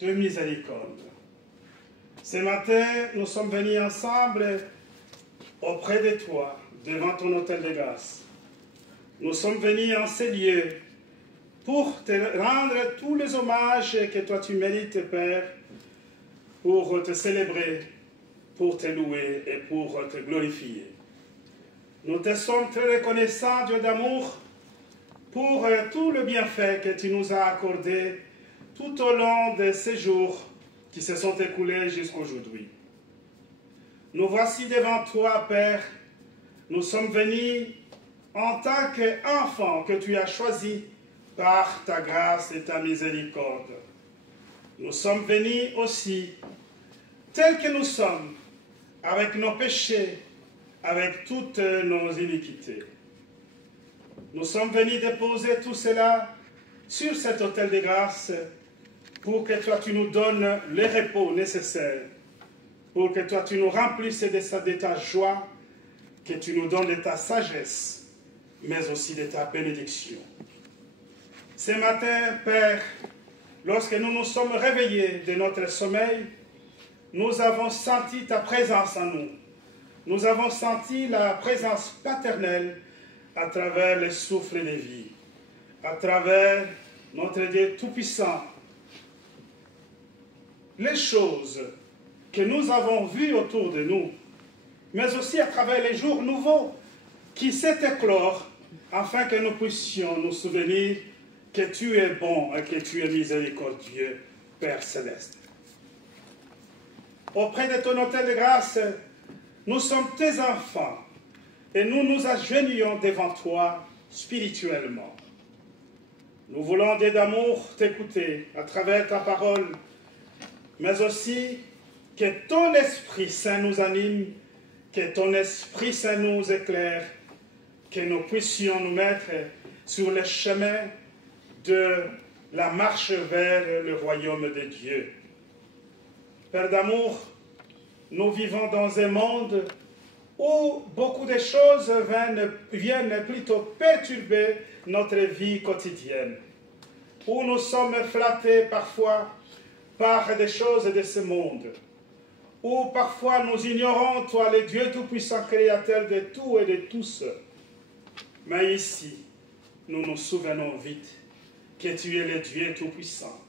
de miséricorde. Ce matin, nous sommes venus ensemble auprès de toi, devant ton autel de grâce. Nous sommes venus en ces lieux pour te rendre tous les hommages que toi tu mérites, Père, pour te célébrer, pour te louer et pour te glorifier. Nous te sommes très reconnaissants, Dieu d'amour, pour tout le bienfait que tu nous as accordé tout au long de ces jours qui se sont écoulés jusqu'aujourd'hui. Nous voici devant toi, Père. Nous sommes venus en tant qu'enfants que tu as choisis par ta grâce et ta miséricorde. Nous sommes venus aussi, tels que nous sommes, avec nos péchés, avec toutes nos iniquités. Nous sommes venus déposer tout cela sur cet autel de grâce pour que toi tu nous donnes le repos nécessaire, pour que toi tu nous remplisses de ta joie, que tu nous donnes de ta sagesse, mais aussi de ta bénédiction. Ce matin, Père, lorsque nous nous sommes réveillés de notre sommeil, nous avons senti ta présence en nous. Nous avons senti la présence paternelle à travers le souffle de vie, à travers notre Dieu Tout-Puissant. Les choses que nous avons vues autour de nous, mais aussi à travers les jours nouveaux qui s'éclorent, afin que nous puissions nous souvenir que tu es bon et que tu es miséricordieux, Père Céleste. Auprès de ton autel de grâce, nous sommes tes enfants et nous nous agenouillons devant toi spirituellement. Nous voulons, Dieu d'amour, t'écouter à travers ta parole, mais aussi que ton Esprit Saint nous anime, que ton Esprit Saint nous éclaire, que nous puissions nous mettre sur le chemin de la marche vers le royaume de Dieu. Père d'amour, nous vivons dans un monde où beaucoup de choses viennent plutôt perturber notre vie quotidienne, où nous sommes flattés parfois par des choses de ce monde, où parfois nous ignorons, toi, le Dieu Tout-Puissant, Créateur de tout et de tous. Mais ici, nous nous souvenons vite que tu es le Dieu Tout-Puissant,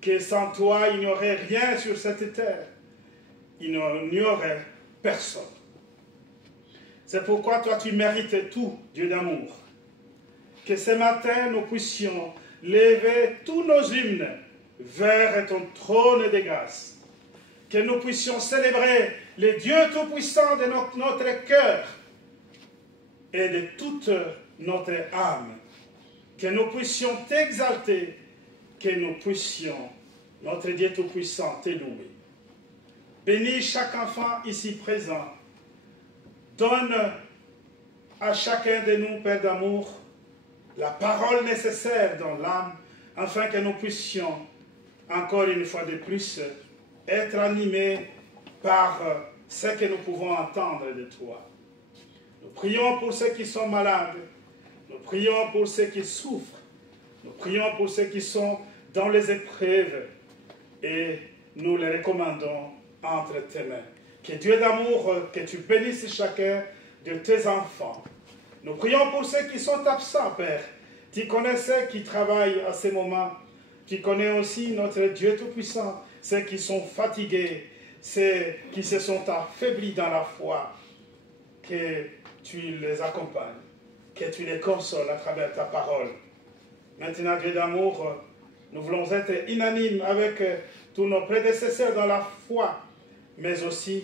que sans toi, il n'y aurait rien sur cette terre, il n'y aurait personne. C'est pourquoi toi, tu mérites tout, Dieu d'amour. Que ce matin, nous puissions lever tous nos hymnes vers ton trône de grâce. Que nous puissions célébrer le Dieu Tout-Puissant de notre cœur et de toute notre âme. Que nous puissions t'exalter, que nous puissions, notre Dieu Tout-Puissant, te louer. Bénis chaque enfant ici présent. Donne à chacun de nous, Père d'amour, la parole nécessaire dans l'âme, afin que nous puissions, encore une fois de plus, être animés par ce que nous pouvons entendre de toi. Nous prions pour ceux qui sont malades, nous prions pour ceux qui souffrent, nous prions pour ceux qui sont dans les épreuves, et nous les recommandons entre tes mains. Que Dieu d'amour, que tu bénisses chacun de tes enfants. Nous prions pour ceux qui sont absents, Père. Tu connais ceux qui travaillent à ces moments. Tu connais aussi notre Dieu Tout-Puissant, ceux qui sont fatigués, ceux qui se sont affaiblis dans la foi. Que tu les accompagnes, que tu les consoles à travers ta parole. Maintenant, Dieu d'amour, nous voulons être unanimes avec tous nos prédécesseurs dans la foi, mais aussi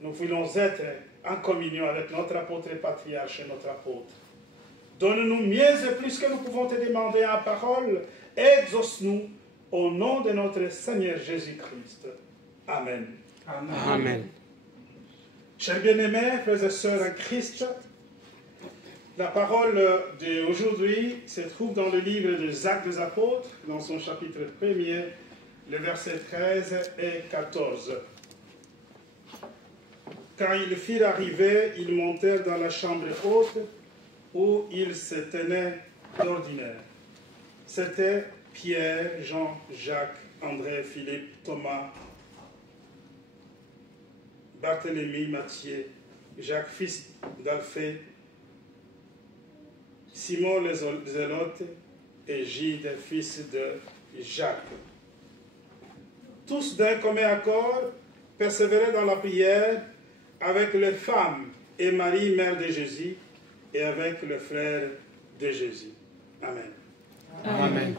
nous voulons être en communion avec notre apôtre et patriarche et notre apôtre. Donne-nous mieux et plus que nous pouvons te demander en parole. Exauce-nous au nom de notre Seigneur Jésus-Christ. Amen. Amen. Amen. Chers bien-aimés, frères et sœurs en Christ, la parole d'aujourd'hui se trouve dans le livre des Actes des Apôtres, dans son chapitre 1er, les versets 13 et 14. Quand ils firent arriver, ils montèrent dans la chambre haute où ils se tenaient d'ordinaire. C'était Pierre, Jean, Jacques, André, Philippe, Thomas, Barthélemy, Matthieu, Jacques, fils d'Alphée, Simon le Zélote et Gide, fils de Jacques. Tous d'un commun accord persévéraient dans la prière avec les femmes et Marie, mère de Jésus, et avec le frère de Jésus. Amen. Amen.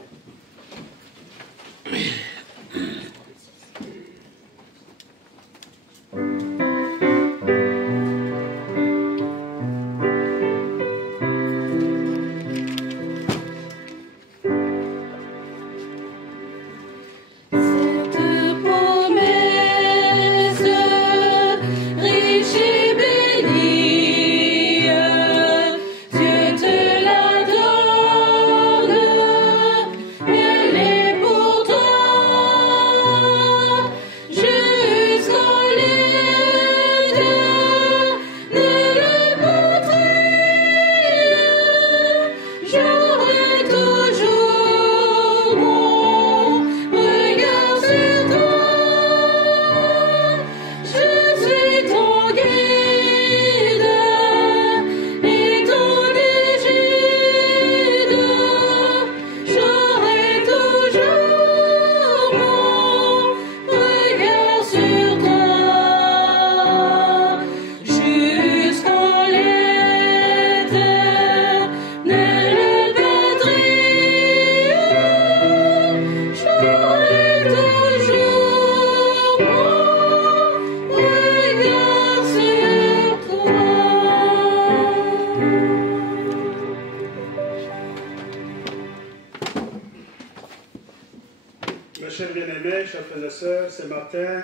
Mes chers bien-aimés, chers frères et sœurs, ce matin,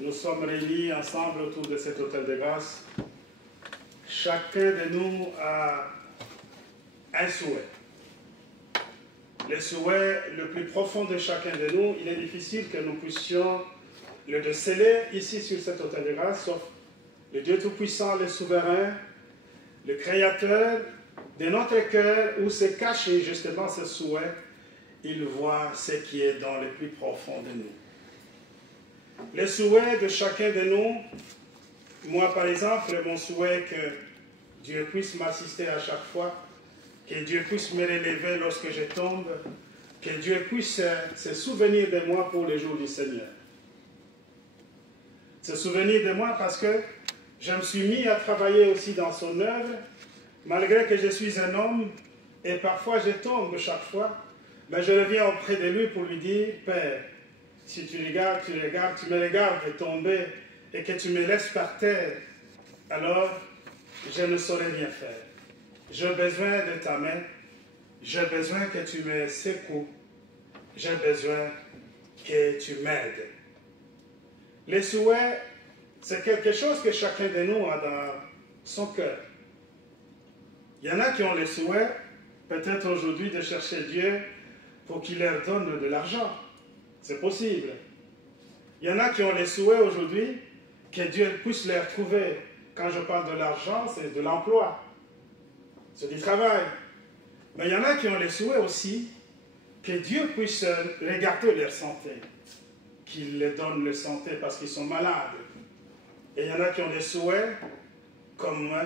nous sommes réunis ensemble autour de cet autel de grâce. Chacun de nous a un souhait. Le souhait le plus profond de chacun de nous, il est difficile que nous puissions le déceler ici sur cet autel de grâce, sauf le Dieu Tout-Puissant, le Souverain, le Créateur de notre cœur, où se cache justement ce souhait. Il voit ce qui est dans le plus profond de nous. Le souhait de chacun de nous, moi par exemple, mon souhait que Dieu puisse m'assister à chaque fois, que Dieu puisse me relever lorsque je tombe, que Dieu puisse se souvenir de moi pour le jour du Seigneur. Se souvenir de moi parce que je me suis mis à travailler aussi dans son œuvre, malgré que je suis un homme, et parfois je tombe chaque fois, mais je reviens auprès de lui pour lui dire, Père, si tu me regardes tomber et que tu me laisses par terre, alors je ne saurais rien faire. J'ai besoin de ta main, j'ai besoin que tu me secoues, j'ai besoin que tu m'aides. Les souhaits, c'est quelque chose que chacun de nous a dans son cœur. Il y en a qui ont les souhaits, peut-être aujourd'hui, de chercher Dieu pour qu'il leur donne de l'argent. C'est possible. Il y en a qui ont les souhaits aujourd'hui que Dieu puisse leur trouver. Quand je parle de l'argent, c'est de l'emploi. C'est du travail. Mais il y en a qui ont les souhaits aussi que Dieu puisse regarder leur santé. Qu'il leur donne leur santé parce qu'ils sont malades. Et il y en a qui ont des souhaits comme moi.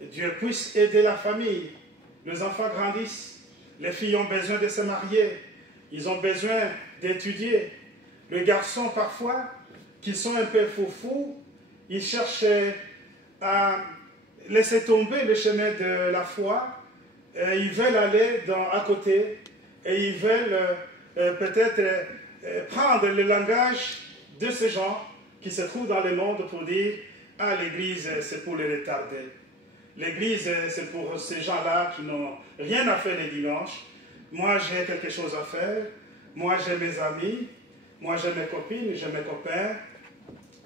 Dieu puisse aider la famille. Les enfants grandissent. Les filles ont besoin de se marier. Ils ont besoin d'étudier. Les garçons, parfois, qui sont un peu foufous, ils cherchent à laisser tomber le chemin de la foi. Et ils veulent aller à côté. Et ils veulent peut-être prendre le langage de ces gens qui se trouvent dans le monde pour dire « Ah, l'Église, c'est pour les retardés. L'Église, c'est pour ces gens-là qui n'ont rien à faire les dimanches. Moi, j'ai quelque chose à faire. Moi, j'ai mes amis. Moi, j'ai mes copines, j'ai mes copains.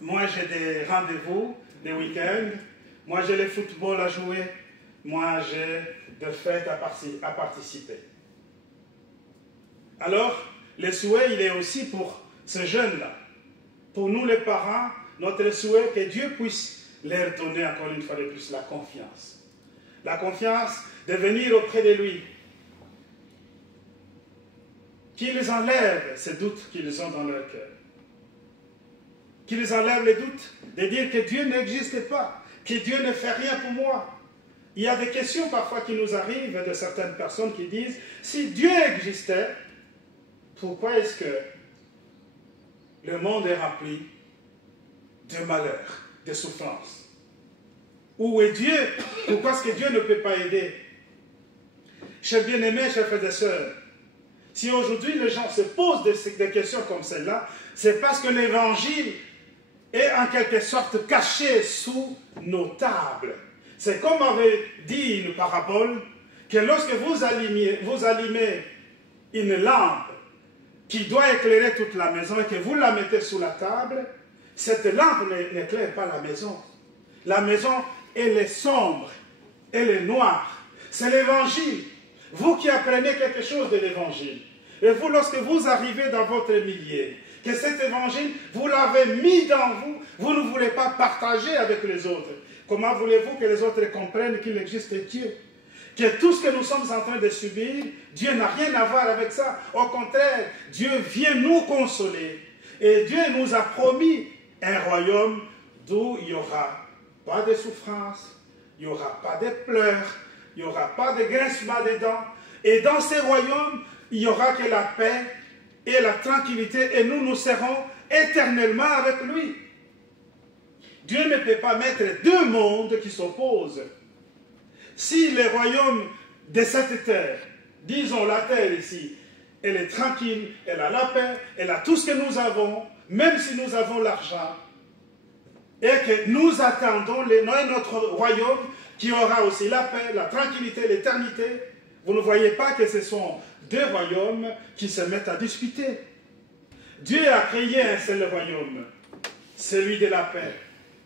Moi, j'ai des rendez-vous, des week-ends. Moi, j'ai le football à jouer. Moi, j'ai des fêtes à participer. » Alors, le souhait, il est aussi pour ces jeunes-là. Pour nous, les parents, notre souhait, que Dieu puisse leur donner encore une fois de plus la confiance. La confiance de venir auprès de lui. qu'ils enlèvent ces doutes qu'ils ont dans leur cœur. Qu'ils enlèvent les doutes de dire que Dieu n'existe pas, que Dieu ne fait rien pour moi. Il y a des questions parfois qui nous arrivent de certaines personnes qui disent, si Dieu existait, pourquoi est-ce que le monde est rempli de malheur, de souffrance? Où est Dieu? Pourquoi est-ce que Dieu ne peut pas aider? Chers bien-aimés, chers frères et sœurs, si aujourd'hui les gens se posent des questions comme celle-là, c'est parce que l'évangile est en quelque sorte caché sous nos tables. C'est comme avait dit une parabole, que lorsque vous allumez une lampe qui doit éclairer toute la maison et que vous la mettez sous la table, cette lampe n'éclaire pas la maison. La maison, elle est sombre, elle est noire. C'est l'évangile. Vous qui apprenez quelque chose de l'évangile, et vous, lorsque vous arrivez dans votre milieu, que cet évangile, vous l'avez mis dans vous, vous ne voulez pas partager avec les autres. Comment voulez-vous que les autres comprennent qu'il existe Dieu? Que tout ce que nous sommes en train de subir, Dieu n'a rien à voir avec ça. Au contraire, Dieu vient nous consoler. Et Dieu nous a promis un royaume d'où il n'y aura pas de souffrance, il n'y aura pas de pleurs, il n'y aura pas de grincement des dents. Et dans ce royaume, il n'y aura que la paix et la tranquillité, et nous serons éternellement avec lui. Dieu ne peut pas mettre deux mondes qui s'opposent. Si le royaume de cette terre, disons la terre ici, elle est tranquille, elle a la paix, elle a tout ce que nous avons, même si nous avons l'argent, et que nous attendons notre royaume qui aura aussi la paix, la tranquillité, l'éternité, vous ne voyez pas que ce sont deux royaumes qui se mettent à discuter. Dieu a créé un seul royaume, celui de la paix,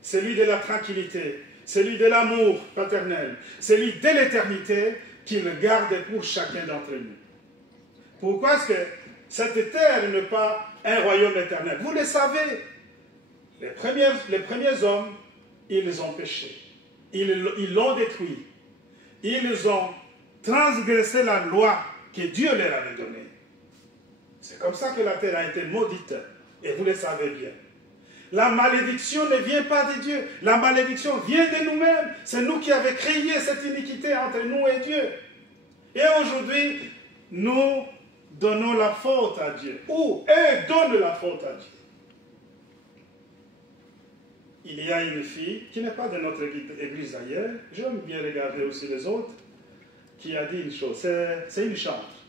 celui de la tranquillité, celui de l'amour paternel, celui de l'éternité qu'il garde pour chacun d'entre nous. Pourquoi est-ce que cette terre n'est pas un royaume éternel? Vous le savez, les premiers hommes, ils ont péché, ils l'ont détruit, ils ont transgressé la loi que Dieu leur avait donnée. C'est comme ça que la terre a été maudite, et vous le savez bien. La malédiction ne vient pas de Dieu. La malédiction vient de nous-mêmes. C'est nous qui avons créé cette iniquité entre nous et Dieu. Et aujourd'hui, nous donnons la faute à Dieu. Ou eux donnent la faute à Dieu. Il y a une fille, qui n'est pas de notre église d'ailleurs, j'aime bien regarder aussi les autres, qui a dit une chose. C'est une chantre.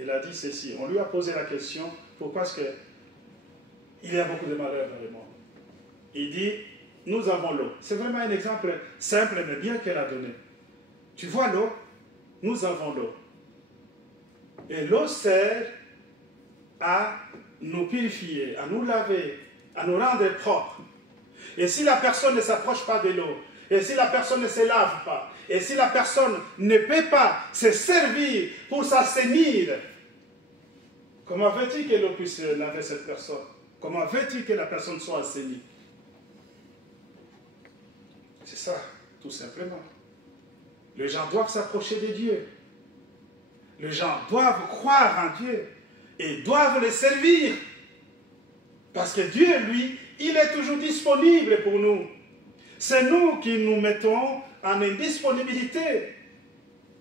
Elle a dit ceci. On lui a posé la question, pourquoi est-ce que il y a beaucoup de malheurs dans le monde? Il dit, nous avons l'eau. C'est vraiment un exemple simple mais bien qu'elle a donné. Tu vois l'eau? Nous avons l'eau. Et l'eau sert à nous purifier, à nous laver, à nous rendre propres. Et si la personne ne s'approche pas de l'eau, et si la personne ne se lave pas, et si la personne ne peut pas se servir pour s'assainir, comment veux-tu que l'eau puisse laver cette personne? Comment veux-tu que la personne soit assainie? C'est ça, tout simplement. Les gens doivent s'approcher de Dieu. Les gens doivent croire en Dieu et doivent le servir. Parce que Dieu, lui, il est toujours disponible pour nous. C'est nous qui nous mettons en indisponibilité.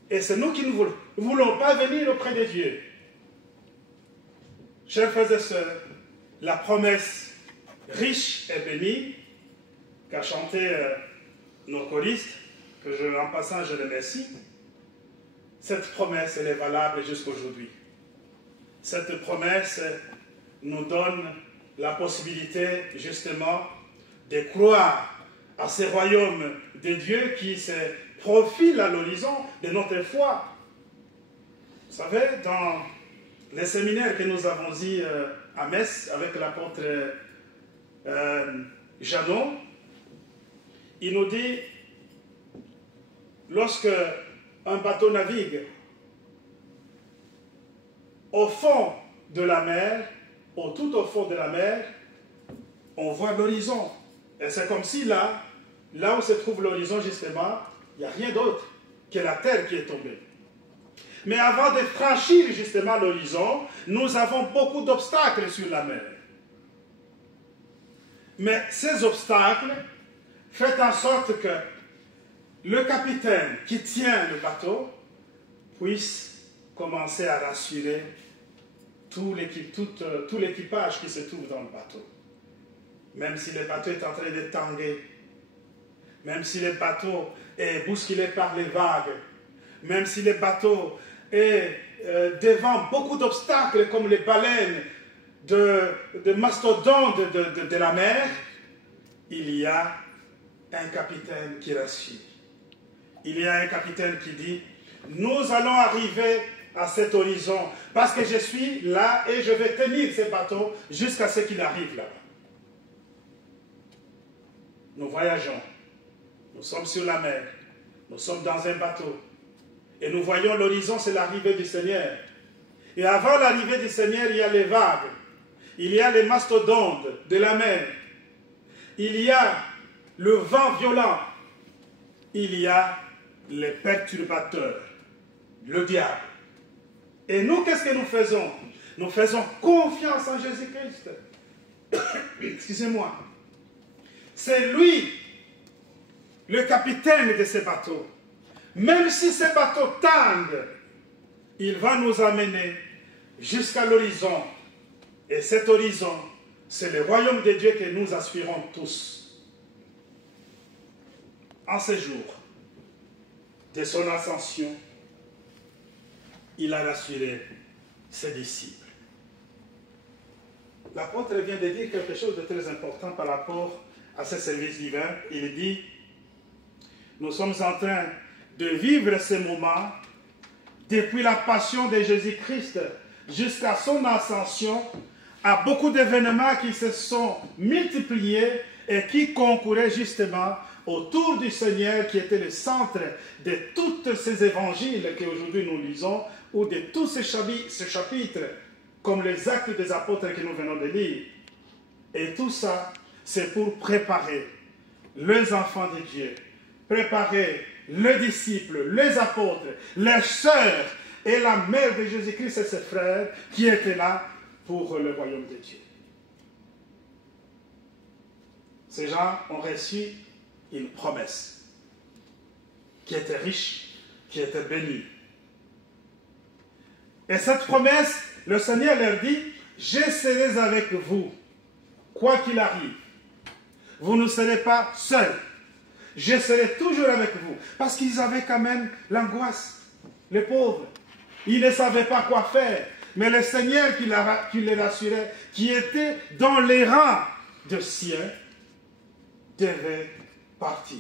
Et c'est nous qui ne voulons pas venir auprès de Dieu. Chers frères et sœurs, la promesse riche et bénie qu'a chanté nos choristes, que en passant je les remercie, cette promesse elle est valable jusqu'à aujourd'hui. Cette promesse nous donne la possibilité justement de croire à ce royaume de Dieu qui se profile à l'horizon de notre foi. Vous savez, dans les séminaires que nous avons eus à Metz avec l'apôtre Jeannot, il nous dit, lorsque un bateau navigue au fond de la mer, tout au fond de la mer, on voit l'horizon. Et c'est comme si là où se trouve l'horizon justement, il n'y a rien d'autre que la terre qui est tombée. Mais avant de franchir justement l'horizon, nous avons beaucoup d'obstacles sur la mer. Mais ces obstacles font en sorte que le capitaine qui tient le bateau puisse commencer à rassurer tout l'équipage qui se trouve dans le bateau. Même si le bateau est en train de tanguer, même si le bateau est bousculé par les vagues, même si le bateau est devant beaucoup d'obstacles comme les baleines de mastodontes de la mer, il y a un capitaine qui rassure. Il y a un capitaine qui dit, nous allons arriver à cet horizon parce que je suis là et je vais tenir ce bateau jusqu'à ce qu'il arrive là-bas. Nous voyageons, nous sommes sur la mer, nous sommes dans un bateau et nous voyons l'horizon, c'est l'arrivée du Seigneur. Et avant l'arrivée du Seigneur, il y a les vagues, il y a les mastodontes de la mer, il y a le vent violent, il y a les perturbateurs, le diable. Et nous, qu'est-ce que nous faisons? Nous faisons confiance en Jésus-Christ. Excusez-moi. C'est lui, le capitaine de ce bateau. Même si ce bateau tangue, il va nous amener jusqu'à l'horizon. Et cet horizon, c'est le royaume de Dieu que nous aspirons tous. En ce jour de son ascension, il a rassuré ses disciples. L'apôtre vient de dire quelque chose de très important par rapport à ce service divin. Il dit, nous sommes en train de vivre ce moment depuis la passion de Jésus-Christ jusqu'à son ascension, à beaucoup d'événements qui se sont multipliés et qui concouraient justement autour du Seigneur, qui était le centre de tous ces évangiles qu'aujourd'hui nous lisons, ou de tous ces chapitres, comme les actes des apôtres que nous venons de lire. Et tout ça, c'est pour préparer les enfants de Dieu, préparer les disciples, les apôtres, les sœurs et la mère de Jésus-Christ et ses frères qui étaient là pour le royaume de Dieu. Ces gens ont reçu une promesse qui était riche, qui était bénie. Et cette promesse, le Seigneur leur dit, je serai avec vous, quoi qu'il arrive. Vous ne serez pas seuls. Je serai toujours avec vous. Parce qu'ils avaient quand même l'angoisse. Les pauvres. Ils ne savaient pas quoi faire. Mais le Seigneur qui les rassurait, qui était dans les rangs de siens, devait partir.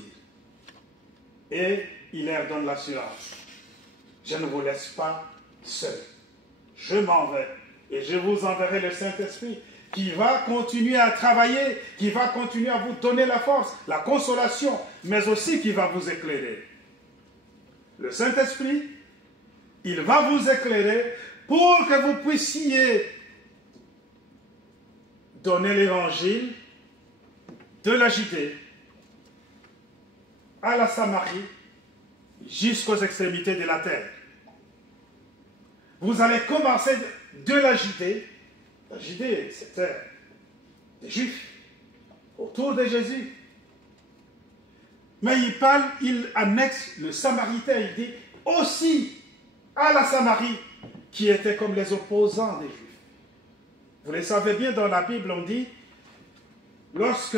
Et il leur donne l'assurance. Je ne vous laisse pas seuls. Je m'en vais et je vous enverrai le Saint-Esprit qui va continuer à travailler, qui va continuer à vous donner la force, la consolation, mais aussi qui va vous éclairer. Le Saint-Esprit, il va vous éclairer pour que vous puissiez donner l'évangile de la Judée à la Samarie jusqu'aux extrémités de la terre. Vous allez commencer de la Judée. La Judée, c'était des Juifs autour de Jésus. Mais il annexe le Samaritain, il dit aussi à la Samarie, qui était comme les opposants des Juifs. Vous le savez bien, dans la Bible, on dit, lorsque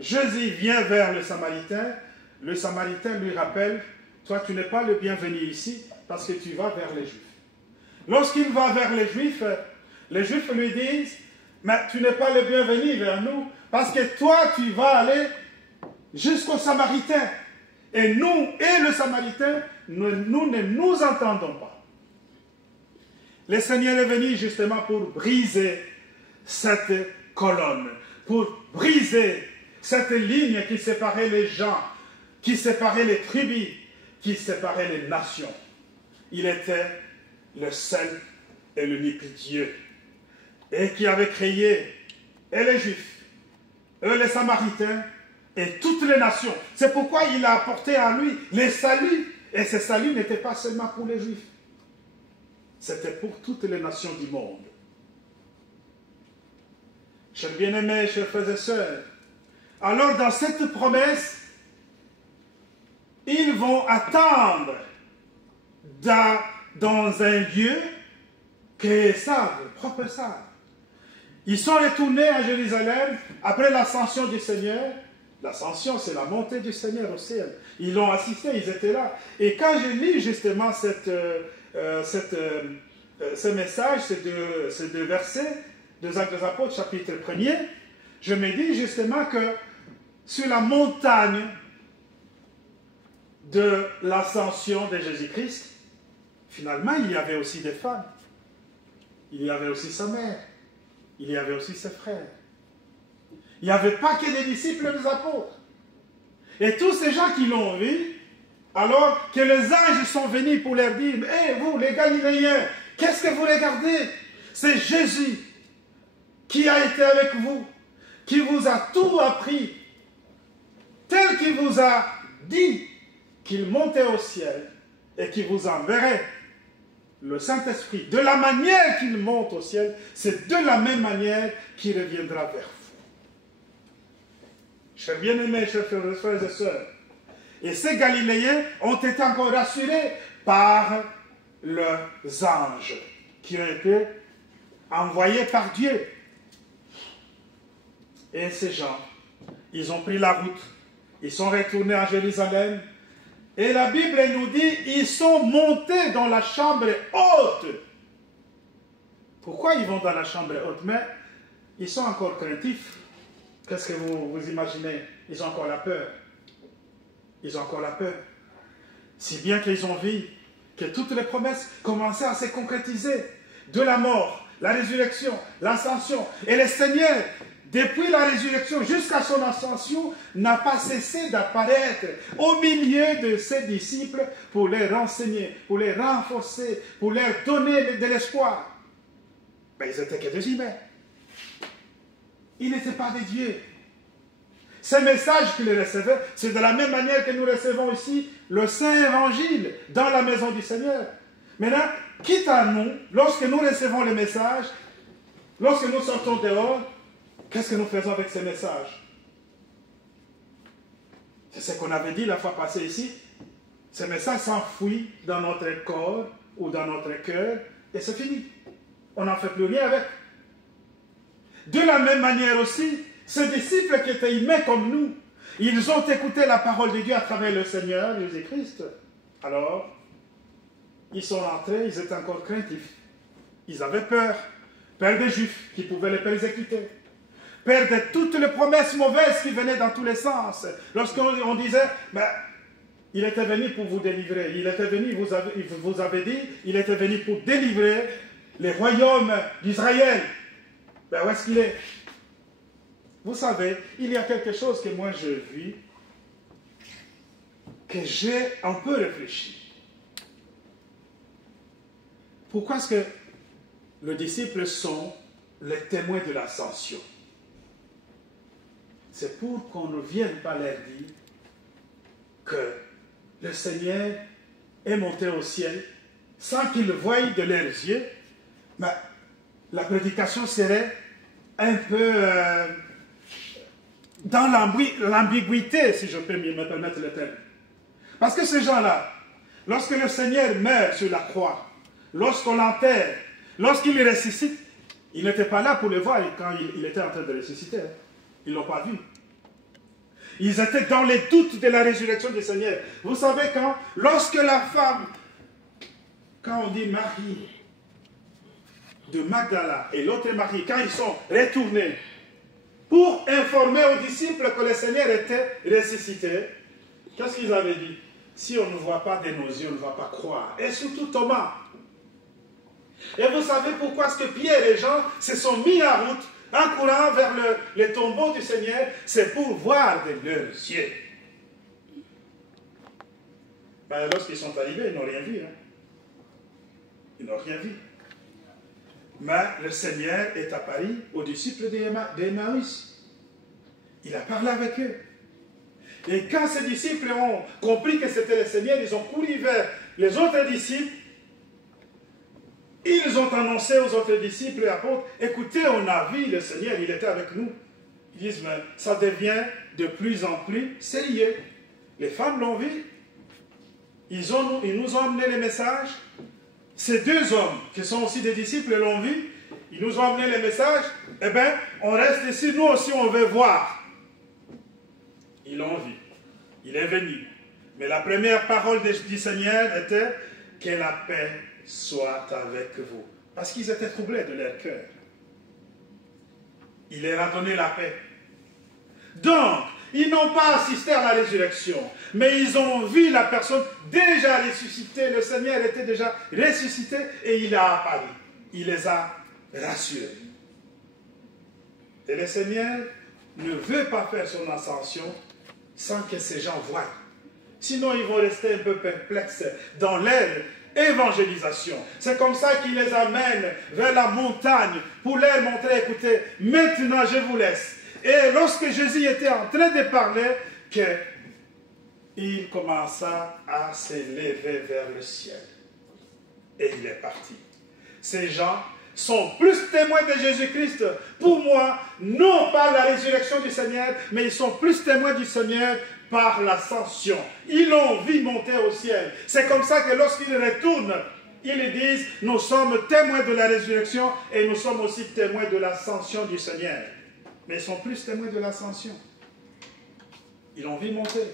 Jésus vient vers le Samaritain lui rappelle, toi tu n'es pas le bienvenu ici, parce que tu vas vers les Juifs. Lorsqu'il va vers les Juifs lui disent, mais tu n'es pas le bienvenu vers nous, parce que toi, tu vas aller jusqu'aux Samaritains. Et nous et le Samaritain, nous ne nous entendons pas. Le Seigneur est venu justement pour briser cette colonne, pour briser cette ligne qui séparait les gens, qui séparait les tribus, qui séparait les nations. Il était le seul et l'unique Dieu, et qui avait créé et les Juifs, et les Samaritains, et toutes les nations. C'est pourquoi il a apporté à lui les saluts, et ces saluts n'étaient pas seulement pour les Juifs, C'était pour toutes les nations du monde. Chers bien-aimés, chers frères et sœurs, alors dans cette promesse, ils vont attendre dans un lieu qu'ils savent, propre savent. Ils sont retournés à Jérusalem après l'ascension du Seigneur. L'ascension, c'est la montée du Seigneur au ciel. Ils l'ont assisté, ils étaient là. Et quand je lis justement ce message, ces deux versets, 2 Actes des Apôtres, chapitre 1er, je me dis justement que sur la montagne de l'ascension de Jésus-Christ, finalement, il y avait aussi des femmes. Il y avait aussi sa mère. Il y avait aussi ses frères. Il n'y avait pas que des disciples des apôtres. Et tous ces gens qui l'ont vu, alors que les anges sont venus pour leur dire, « Hé, vous, les Galiléens, qu'est-ce que vous regardez? C'est Jésus qui a été avec vous, qui vous a tout appris, tel qu'il vous a dit qu'il montait au ciel et qu'il vous enverrait le Saint-Esprit. De la manière qu'il monte au ciel, c'est de la même manière qu'il reviendra vers vous. » Chers bien-aimés, chers frères et sœurs, et ces Galiléens ont été encore rassurés par leurs anges qui ont été envoyés par Dieu. Et ces gens, ils ont pris la route, ils sont retournés à Jérusalem, et la Bible nous dit, ils sont montés dans la chambre haute. Pourquoi ils vont dans la chambre haute? Mais ils sont encore craintifs. Qu'est-ce que vous imaginez? Ils ont encore la peur. Ils ont encore la peur. Si bien qu'ils ont vu que toutes les promesses commençaient à se concrétiser. De la mort, la résurrection, l'ascension. Et le Seigneur, depuis la résurrection jusqu'à son ascension, n'a pas cessé d'apparaître au milieu de ses disciples pour les renseigner, pour les renforcer, pour leur donner de l'espoir. Mais ils n'étaient que des humains. Ils n'étaient pas des dieux. Ces messages qu'ils recevaient, c'est de la même manière que nous recevons ici le Saint-Évangile dans la maison du Seigneur. Maintenant, quitte à nous, lorsque nous recevons les messages, lorsque nous sortons dehors, qu'est-ce que nous faisons avec ces messages? C'est ce qu'on avait dit la fois passée ici. Ces messages s'enfuient dans notre corps ou dans notre cœur et c'est fini. On n'en fait plus rien avec. De la même manière aussi, ces disciples qui étaient humains comme nous, ils ont écouté la parole de Dieu à travers le Seigneur Jésus-Christ. Alors, ils sont rentrés, ils étaient encore craintifs. Ils avaient peur. Peur des Juifs qui pouvaient les persécuter. Peur de toutes les promesses mauvaises qui venaient dans tous les sens. Lorsqu'on disait, il était venu pour vous délivrer. Il était venu, vous avez dit, il était venu pour délivrer les royaumes d'Israël. Où est-ce qu'il est? Vous savez, il y a quelque chose que moi je vis, que j'ai un peu réfléchi. Pourquoi est-ce que les disciples sont les témoins de l'ascension? C'est pour qu'on ne vienne pas leur dire que le Seigneur est monté au ciel sans qu'ils le voient de leurs yeux. Mais la prédication serait un peu dans l'ambiguïté, si je peux me permettre le terme. Parce que ces gens-là, lorsque le Seigneur meurt sur la croix, lorsqu'on l'enterre, lorsqu'il ressuscite, ils n'étaient pas là pour le voir quand il était en train de ressusciter. Ils ne l'ont pas vu. Ils étaient dans les doutes de la résurrection du Seigneur. Vous savez lorsque la femme, quand on dit Marie de Magdala et l'autre Marie, quand ils sont retournés pour informer aux disciples que le Seigneur était ressuscité, qu'est-ce qu'ils avaient dit? Si on ne voit pas de nos yeux, on ne va pas croire. Et surtout Thomas. Et vous savez pourquoi est-ce que Pierre et Jean se sont mis en route en courant vers le tombeau du Seigneur? C'est pour voir de leurs yeux. Lorsqu'ils sont arrivés, ils n'ont rien vu. Ils n'ont rien vu. Mais le Seigneur est apparu aux disciples d'Emmaüs. Il a parlé avec eux. Et quand ces disciples ont compris que c'était le Seigneur, ils ont couru vers les autres disciples Ils ont annoncé aux autres disciples et apôtres, écoutez, on a vu le Seigneur, il était avec nous. Ils disent, mais ça devient de plus en plus sérieux. Les femmes l'ont vu. Ils nous ont amené les messages. Ces deux hommes, qui sont aussi des disciples, l'ont vu. Ils nous ont amené les messages. Eh bien, on reste ici, nous aussi, on veut voir. Ils l'ont vu. Il est venu. Mais la première parole du Seigneur était que la paix soit avec vous. Parce qu'ils étaient troublés de leur cœur. Il leur a donné la paix. Donc, ils n'ont pas assisté à la résurrection, mais ils ont vu la personne déjà ressuscitée. Le Seigneur était déjà ressuscité et il a apparu. Il les a rassurés. Et le Seigneur ne veut pas faire son ascension sans que ces gens voient. Sinon, ils vont rester un peu perplexes dans leur évangélisation. C'est comme ça qu'il les amène vers la montagne pour leur montrer, écoutez, maintenant je vous laisse. Et lorsque Jésus était en train de parler, il commença à s'élever vers le ciel. Et il est parti. Ces gens sont plus témoins de Jésus-Christ, pour moi, non par la résurrection du Seigneur, mais ils sont plus témoins du Seigneur par l'ascension. Ils l'ont vu monter au ciel. C'est comme ça que lorsqu'ils retournent, ils disent, nous sommes témoins de la résurrection et nous sommes aussi témoins de l'ascension du Seigneur. Mais ils sont plus témoins de l'ascension. Ils l'ont vu monter.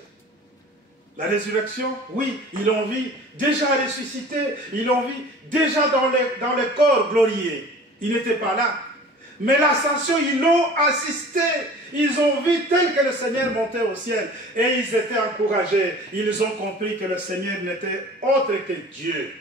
La résurrection, oui, ils l'ont vu déjà ressuscité, ils l'ont vu déjà dans le corps glorieux. Ils n'étaient pas là. Mais l'ascension, ils l'ont assisté. Ils ont vu tel que le Seigneur montait au ciel. Et ils étaient encouragés. Ils ont compris que le Seigneur n'était autre que Dieu.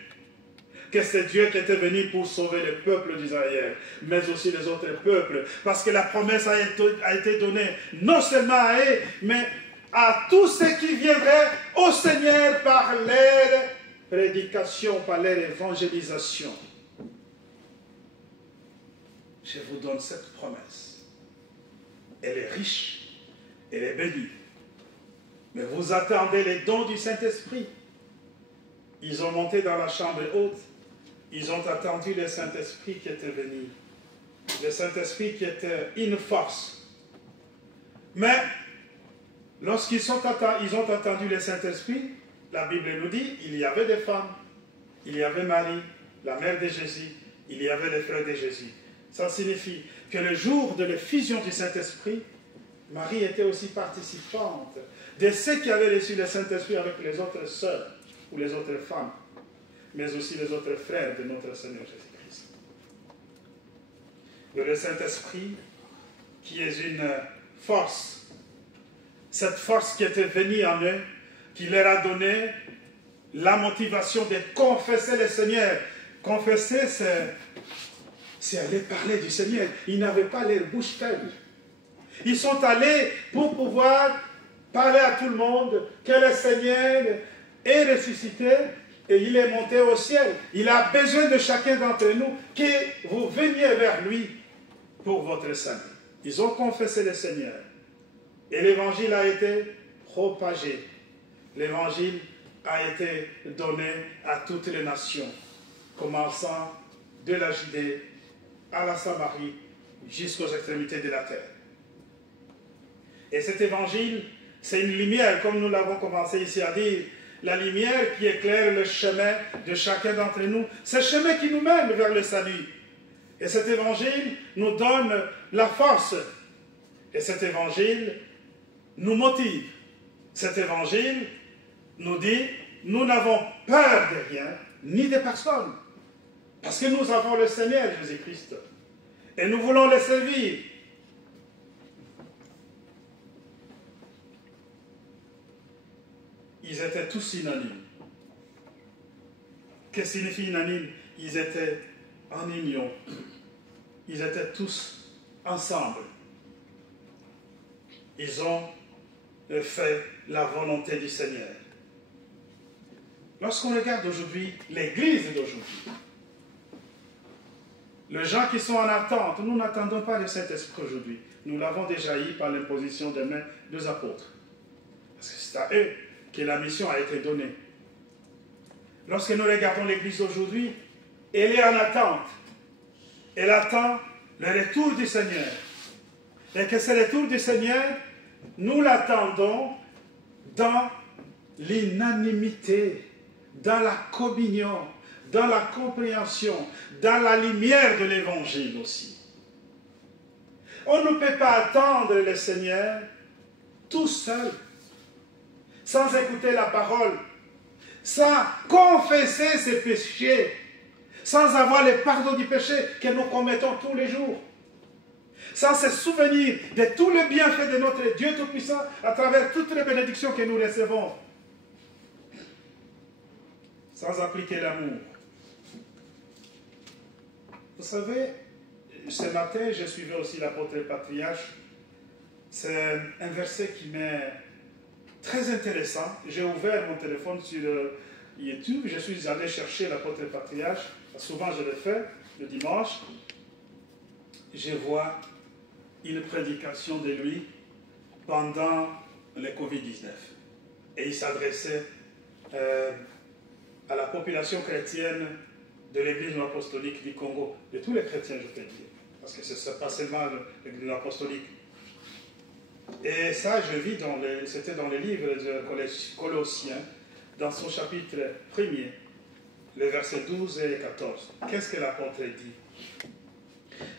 Que c'est Dieu qui était venu pour sauver le peuple d'Israël, mais aussi les autres peuples. Parce que la promesse a été donnée non seulement à eux, mais à tous ceux qui viendraient au Seigneur par leur prédication, par leur évangélisation. Je vous donne cette promesse. Elle est riche, elle est bénie. Mais vous attendez les dons du Saint-Esprit. Ils ont monté dans la chambre haute. Ils ont attendu le Saint-Esprit qui était venu. Le Saint-Esprit qui était une force. Mais lorsqu'ils ont attendu le Saint-Esprit, la Bible nous dit, il y avait des femmes. Il y avait Marie, la mère de Jésus. Il y avait les frères de Jésus. Ça signifie que le jour de l'effusion du Saint-Esprit, Marie était aussi participante de ceux qui avaient reçu le Saint-Esprit avec les autres sœurs ou les autres femmes, mais aussi les autres frères de notre Seigneur Jésus-Christ. Le Saint-Esprit qui est une force, cette force qui était venue en eux, qui leur a donné la motivation de confesser le Seigneur. Confesser, c'est aller parler du Seigneur. Ils n'avaient pas leur bouche faible. Ils sont allés pour pouvoir parler à tout le monde que le Seigneur est ressuscité et il est monté au ciel. Il a besoin de chacun d'entre nous que vous veniez vers lui pour votre salut. Ils ont confessé le Seigneur. Et l'évangile a été propagé. L'évangile a été donné à toutes les nations, commençant de la Judée à la Samarie jusqu'aux extrémités de la terre. Et cet évangile, c'est une lumière, comme nous l'avons commencé ici à dire, la lumière qui éclaire le chemin de chacun d'entre nous. C'est le chemin qui nous mène vers le salut. Et cet évangile nous donne la force. Et cet évangile nous motive. Cet évangile nous dit, nous n'avons peur de rien, ni de personne. Parce que nous avons le Seigneur Jésus-Christ. Et nous voulons le servir. Ils étaient tous unanimes. Que signifie unanime? Ils étaient en union. Ils étaient tous ensemble. Ils ont fait la volonté du Seigneur. Lorsqu'on regarde aujourd'hui l'Église d'aujourd'hui, les gens qui sont en attente, nous n'attendons pas le Saint-Esprit aujourd'hui. Nous l'avons déjà eu par l'imposition des mains des apôtres. Parce que c'est à eux que la mission a été donnée. Lorsque nous regardons l'Église aujourd'hui, Elle est en attente. Elle attend le retour du Seigneur. Et que ce retour du Seigneur, nous l'attendons dans l'unanimité, dans la communion, dans la compréhension, dans la lumière de l'Évangile aussi. On ne peut pas attendre le Seigneur tout seul, sans écouter la parole, sans confesser ses péchés, sans avoir le pardon du péché que nous commettons tous les jours, sans se souvenir de tous les bienfaits de notre Dieu Tout-Puissant à travers toutes les bénédictions que nous recevons, sans appliquer l'amour. Vous savez, ce matin, je suivais aussi l'apôtre Patriarche. C'est un verset qui m'est très intéressant. J'ai ouvert mon téléphone sur YouTube, je suis allé chercher l'apôtre Patriarche. Souvent je le fais, le dimanche. Je vois une prédication de lui pendant le Covid-19. Et il s'adressait à la population chrétienne de l'Église apostolique du Congo, de tous les chrétiens, je peux dire, parce que ce n'est pas seulement l'Église apostolique. Et ça, je vis c'était dans le livre de Colossiens, dans son chapitre 1er, les versets 12 et 14. Qu'est-ce que l'apôtre dit?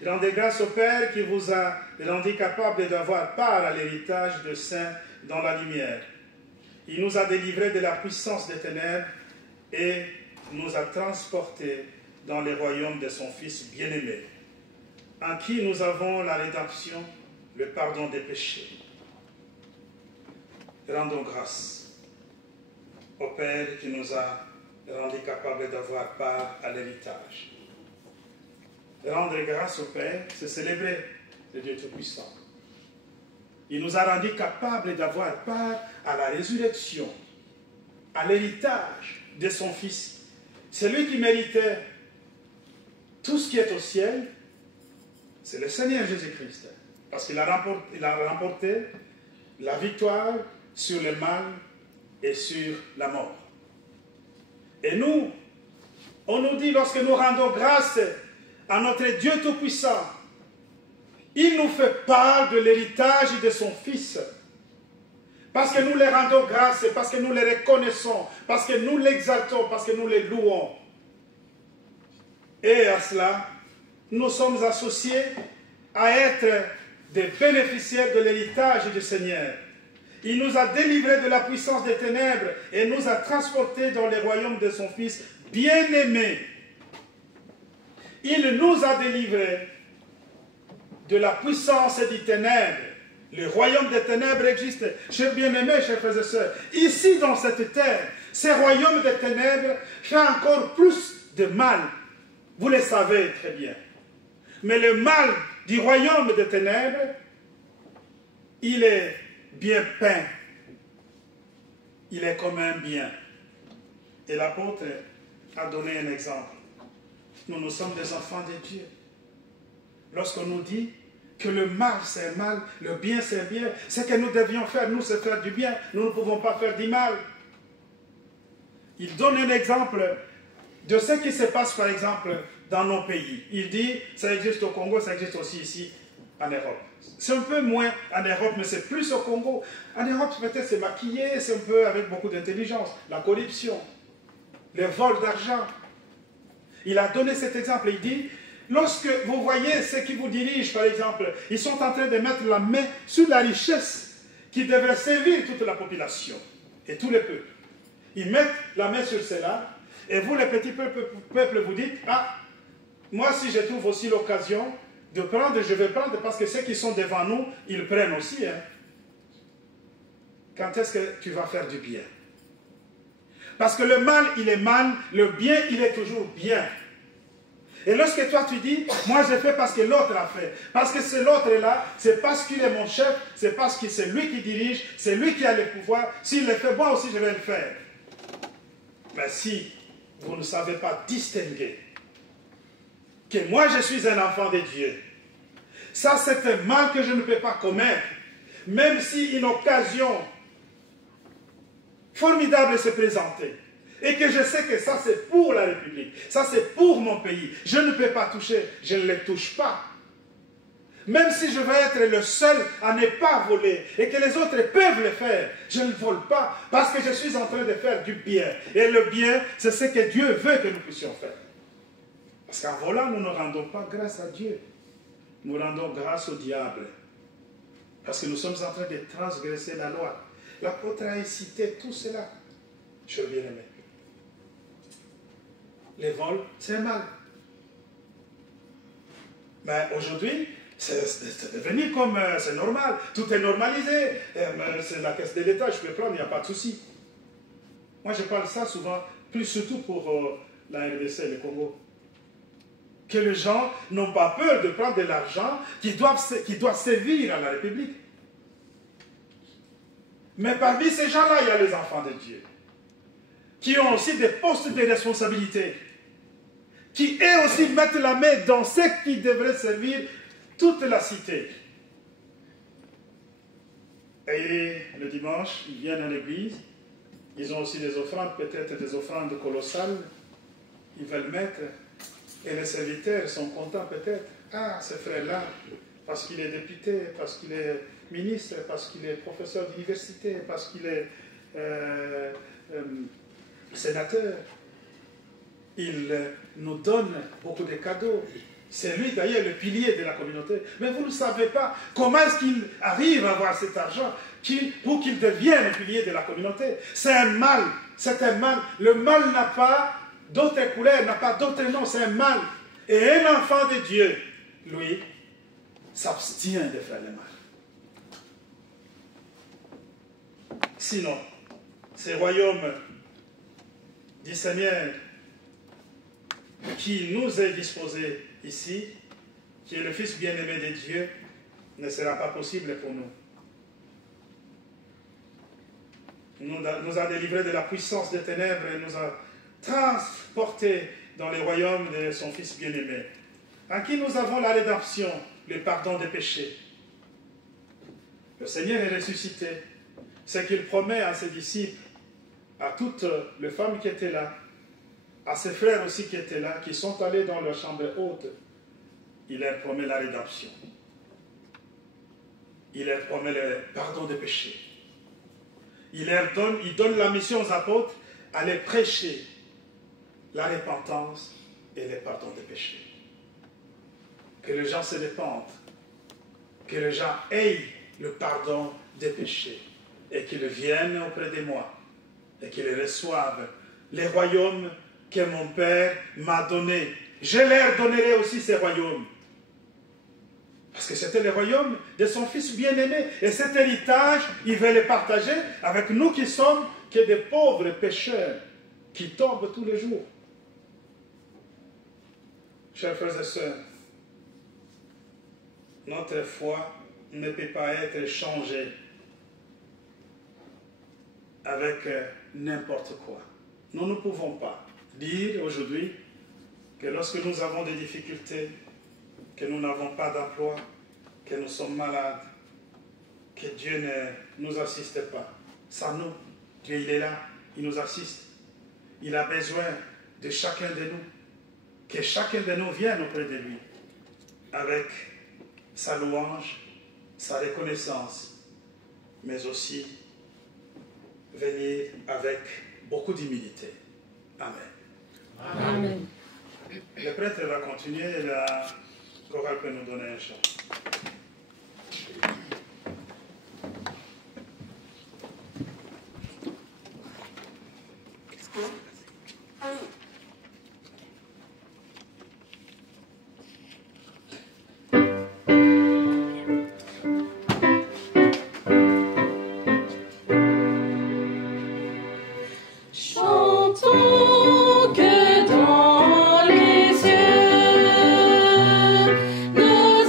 Rendez grâce au Père qui vous a rendu capable d'avoir part à l'héritage de saints dans la lumière. Il nous a délivrés de la puissance des ténèbres et nous a transportés dans le royaume de son Fils bien-aimé, en qui nous avons la rédemption, le pardon des péchés. Rendons grâce au Père qui nous a rendus capables d'avoir part à l'héritage. Rendre grâce au Père, c'est célébrer le Dieu Tout-Puissant. Il nous a rendus capables d'avoir part à la résurrection, à l'héritage de son Fils. C'est lui qui méritait tout ce qui est au ciel, c'est le Seigneur Jésus-Christ. Parce qu'il a remporté la victoire sur le mal et sur la mort. Et nous, on nous dit, lorsque nous rendons grâce à notre Dieu Tout-Puissant, il nous fait part de l'héritage de son Fils. Parce que nous les rendons grâce, parce que nous les reconnaissons, parce que nous l'exaltons, parce que nous les louons. Et à cela, nous sommes associés à être des bénéficiaires de l'héritage du Seigneur. Il nous a délivrés de la puissance des ténèbres et nous a transportés dans le royaume de son Fils bien-aimé. Il nous a délivrés de la puissance des ténèbres. Le royaume des ténèbres existe. Chers bien-aimés, chers frères et sœurs, ici dans cette terre, ce royaume des ténèbres fait encore plus de mal. Vous le savez très bien. Mais le mal du royaume des ténèbres, il est bien peint. Il est comme un bien. Et l'apôtre a donné un exemple. Nous sommes des enfants de Dieu. Lorsqu'on nous dit que le mal c'est mal, le bien c'est bien, ce que nous devions faire, nous, c'est faire du bien. Nous ne pouvons pas faire du mal. Il donne un exemple de ce qui se passe, par exemple, dans nos pays. Il dit, ça existe au Congo, ça existe aussi ici en Europe. C'est un peu moins en Europe, mais c'est plus au Congo. En Europe, peut-être c'est maquillé, c'est un peu avec beaucoup d'intelligence. La corruption, le vol d'argent. Il a donné cet exemple. Il dit, lorsque vous voyez ceux qui vous dirigent, par exemple, ils sont en train de mettre la main sur la richesse qui devrait servir toute la population et tout le peuple. Ils mettent la main sur cela, et vous, les petits peuples, vous dites, ah, moi, si je trouve aussi l'occasion de prendre, je vais prendre, parce que ceux qui sont devant nous, ils prennent aussi. Hein. Quand est-ce que tu vas faire du bien? Parce que le mal, il est mal, le bien, il est toujours bien. Et lorsque toi tu dis, moi je fais parce que l'autre a fait, parce que c'est l'autre là, c'est parce qu'il est mon chef, c'est parce que c'est lui qui dirige, c'est lui qui a le pouvoir, s'il le fait, moi aussi je vais le faire. Mais si vous ne savez pas distinguer que moi je suis un enfant de Dieu, ça c'est un mal que je ne peux pas commettre, même si une occasion formidable se présentait. et que je sais que ça c'est pour la République, ça c'est pour mon pays, je ne peux pas toucher, je ne les touche pas. Même si je veux être le seul à ne pas voler et que les autres peuvent le faire, je ne vole pas parce que je suis en train de faire du bien. Et le bien, c'est ce que Dieu veut que nous puissions faire. Parce qu'en volant, nous ne rendons pas grâce à Dieu. Nous rendons grâce au diable. Parce que nous sommes en train de transgresser la loi. L'apôtre a cité tout cela. Je veux bien aimer. Les vols, c'est mal. Mais aujourd'hui, c'est devenu comme c'est normal. Tout est normalisé. C'est la caisse de l'État, je peux prendre, il n'y a pas de souci. Moi, je parle ça souvent, plus surtout pour la RDC, le Congo. Que les gens n'ont pas peur de prendre de l'argent qui doit servir à la République. Mais parmi ces gens-là, il y a les enfants de Dieu, qui ont aussi des postes de responsabilité, qui eux aussi mettent la main dans ce qui devrait servir toute la cité. Et le dimanche, ils viennent à l'église, ils ont aussi des offrandes, peut-être des offrandes colossales, ils veulent mettre, et les serviteurs sont contents peut-être. Ah, ce frère-là, parce qu'il est député, parce qu'il est ministre, parce qu'il est professeur d'université, parce qu'il est sénateur, il nous donne beaucoup de cadeaux. C'est lui d'ailleurs le pilier de la communauté. Mais vous ne savez pas comment est-ce qu'il arrive à avoir cet argent pour qu'il devienne le pilier de la communauté. C'est un mal. C'est un mal. Le mal n'a pas d'autre couleur, n'a pas d'autre nom. C'est un mal. Et un enfant de Dieu, lui, s'abstient de faire le mal. Sinon, ces royaumes du Seigneur qui nous est disposé ici, qui est le Fils bien-aimé de Dieu, ne sera pas possible pour nous. Nous a délivrés de la puissance des ténèbres et nous a transportés dans les royaumes de son Fils bien-aimé, en qui nous avons la rédemption, le pardon des péchés. Le Seigneur est ressuscité. Ce qu'il promet à ses disciples, à toutes les femmes qui étaient là, à ses frères aussi qui étaient là, qui sont allés dans leur chambre haute, il leur promet la rédemption. Il leur promet le pardon des péchés. Il donne la mission aux apôtres à les prêcher la repentance et le pardon des péchés. Que les gens se répandent, que les gens aient le pardon des péchés et qu'ils viennent auprès de moi et qu'ils reçoivent les royaumes que mon Père m'a donnés. Je leur donnerai aussi ces royaumes. Parce que c'était le royaume de son Fils bien-aimé. Et cet héritage, il veut le partager avec nous qui sommes que des pauvres pécheurs qui tombent tous les jours. Chers frères et sœurs, notre foi ne peut pas être changée avec n'importe quoi. Nous ne pouvons pas dire aujourd'hui que lorsque nous avons des difficultés, que nous n'avons pas d'emploi, que nous sommes malades, que Dieu ne nous assiste pas. Sans nous, Dieu il est là, il nous assiste. Il a besoin de chacun de nous, que chacun de nous vienne auprès de lui avec sa louange, sa reconnaissance, mais aussi venir avec beaucoup d'humilité. Amen. Amen. Le prêtre va continuer et la chorale peut nous donner un chant. Chantons que dans les cieux, nos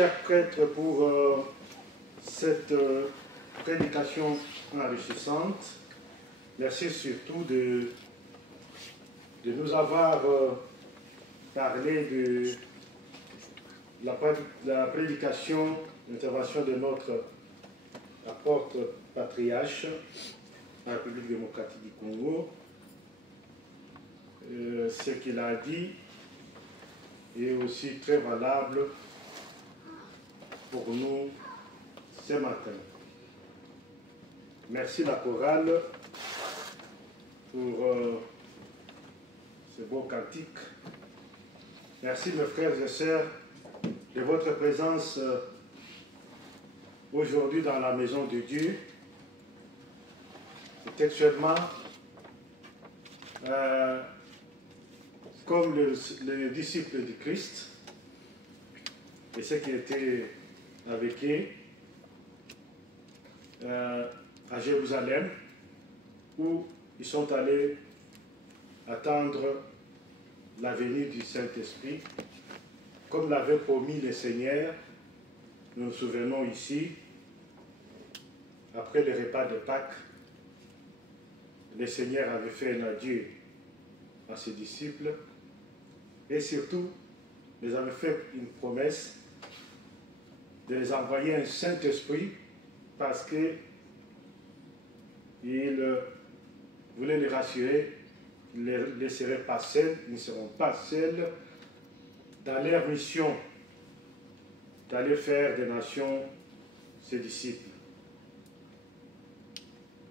chers prêtres, pour cette prédication enrichissante. Merci surtout de nous avoir parlé de la prédication, l'intervention de notre apôtre patriarche en République démocratique du Congo. Ce qu'il a dit est aussi très valable pour nous ce matin. Merci la chorale pour ce beau cantique. Merci mes frères et sœurs de votre présence aujourd'hui dans la maison de Dieu. Et textuellement, comme les disciples du Christ et ceux qui étaient avec eux à Jérusalem, où ils sont allés attendre la venue du Saint-Esprit, comme l'avait promis le Seigneur. Nous nous souvenons ici, après le repas de Pâques, le Seigneur avait fait un adieu à ses disciples et surtout, ils avaient fait une promesse de les envoyer un Saint-Esprit parce qu'il voulait les rassurer, ils ne les laisseraient pas seuls, ils ne seront pas seuls dans leur mission d'aller faire des nations ses disciples.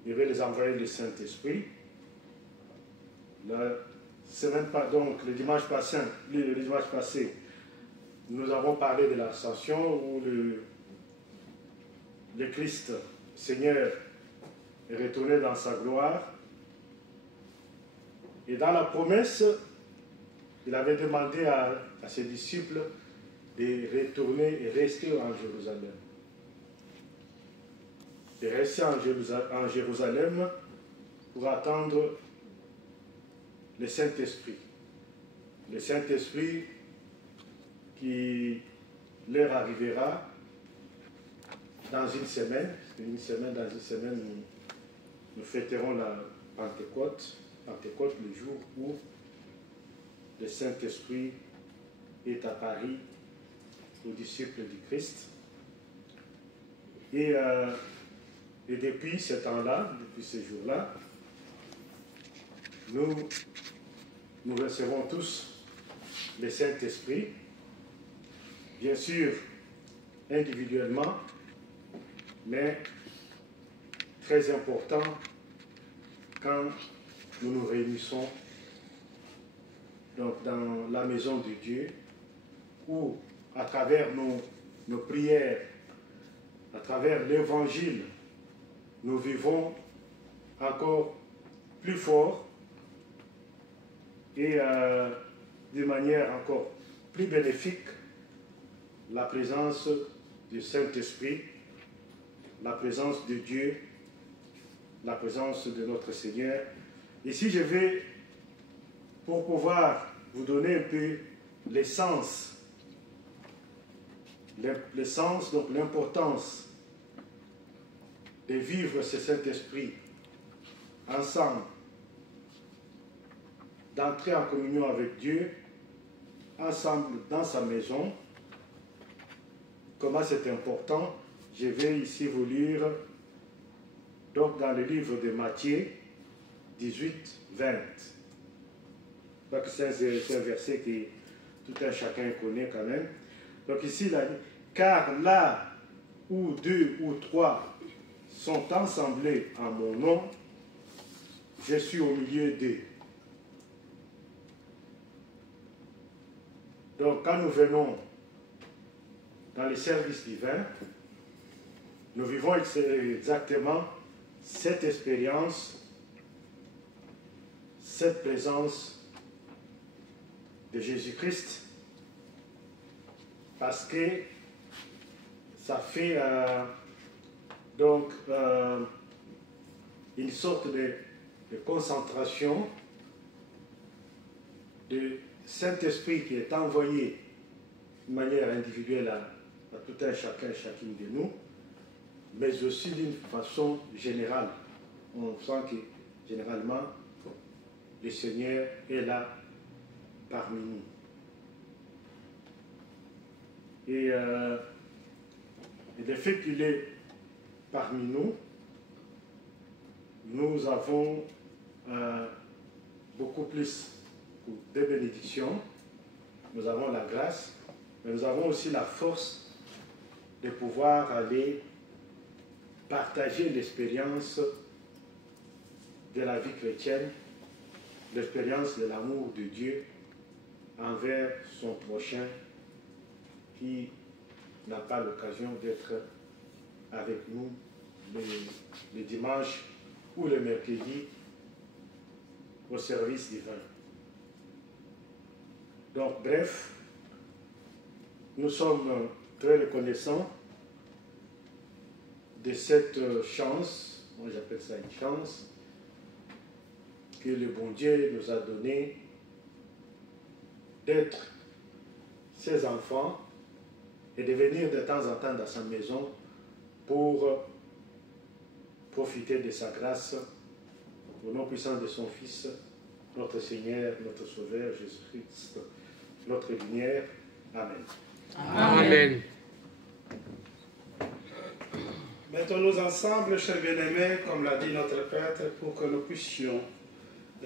Il veut les envoyer le Saint-Esprit. Le dimanche passé, nous avons parlé de l'ascension où le Christ, Seigneur, est retourné dans sa gloire. Et dans la promesse, il avait demandé à ses disciples de retourner et rester en Jérusalem. De rester en Jérusalem pour attendre le Saint-Esprit. Le Saint-Esprit qui leur arrivera dans une semaine. Dans une semaine, nous fêterons la Pentecôte. Pentecôte, le jour où le Saint-Esprit est apparu aux disciples du Christ. Et depuis ce temps-là, depuis ce jour-là, nous recevons tous le Saint-Esprit, bien sûr individuellement, mais très important quand nous nous réunissons donc dans la maison de Dieu, où à travers nos prières, à travers l'Évangile, nous vivons encore plus fort et d'une manière encore plus bénéfique la présence du Saint-Esprit, la présence de Dieu, la présence de notre Seigneur. Ici, je vais, pour pouvoir vous donner un peu l'essence, donc l'importance de vivre ce Saint-Esprit ensemble, d'entrer en communion avec Dieu, ensemble dans sa maison. Comment c'est important, je vais ici vous lire donc dans le livre de Matthieu 18, 20. Donc c'est un verset que tout un chacun connaît quand même. Donc ici, il a dit, car là où 2 ou 3 sont assemblés en mon nom, je suis au milieu d'eux. Donc quand nous venons dans les services divins, nous vivons exactement cette expérience, cette présence de Jésus-Christ, parce que ça fait donc une sorte de concentration de Saint-Esprit qui est envoyé de manière individuelle à tout un chacun et chacune de nous, mais aussi d'une façon générale. On sent que généralement, le Seigneur est là parmi nous. Et le fait qu'il est parmi nous, nous avons beaucoup plus de bénédictions, nous avons la grâce, mais nous avons aussi la force de pouvoir aller partager l'expérience de la vie chrétienne, l'expérience de l'amour de Dieu envers son prochain qui n'a pas l'occasion d'être avec nous le dimanche ou le mercredi au service divin. Donc, bref, nous sommes très reconnaissants de cette chance, moi j'appelle ça une chance, que le bon Dieu nous a donnée d'être ses enfants et de venir de temps en temps dans sa maison pour profiter de sa grâce au nom puissant de son Fils, notre Seigneur, notre Sauveur, Jésus-Christ, notre lumière. Amen. Amen. Mettons-nous ensemble, chers bien-aimés, comme l'a dit notre Prêtre, pour que nous puissions